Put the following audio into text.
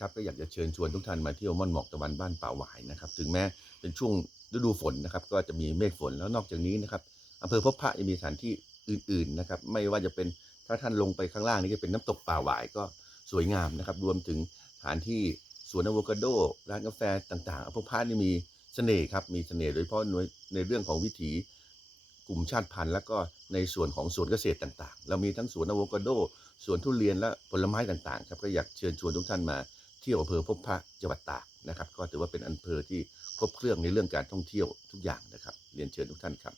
ครับก็อยากจะเชิญชวนทุกท่านมาเที่ยวม่อนหมอกตะวันบ้านป่าหวายนะครับ ถึงแม้เป็นช่วงฤดูฝนนะครับ ก็จะมีเมฆฝนแล้วนอกจากนี้นะครับอำเภอพบพระยังมีสถานที่อื่น ๆนะครับ ไม่ว่าจะเป็นถ้าท่านลงไปข้างล่างนี่ก็เป็นน้ำตกป่าหวายก็สวยงามนะครับ รวมถึงสถานที่สวนอะโวคาโดร้านกาแฟต่างๆอำเภอพระนี่มีเสน่ห์ครับมีเสน่ห์โดยเฉพาะในในเรื่องของวิถีกลุ่มชาติพันธุ์แล้วก็ในส่วนของสวนเกษตรต่างๆ เรามีทั้งสวนอะโวคาโดสวนทุเรียนและผลไม้ต่างๆครับก็อยากเชิญชวนทุกท่านมา ที่ยวอำเภอพบพระจังหวัดตากนะครับ ก็ถือว่าเป็นอำเภอที่ครบเครื่องในเรื่องการท่องเที่ยวทุกอย่างนะครับ เรียนเชิญทุกท่านครับ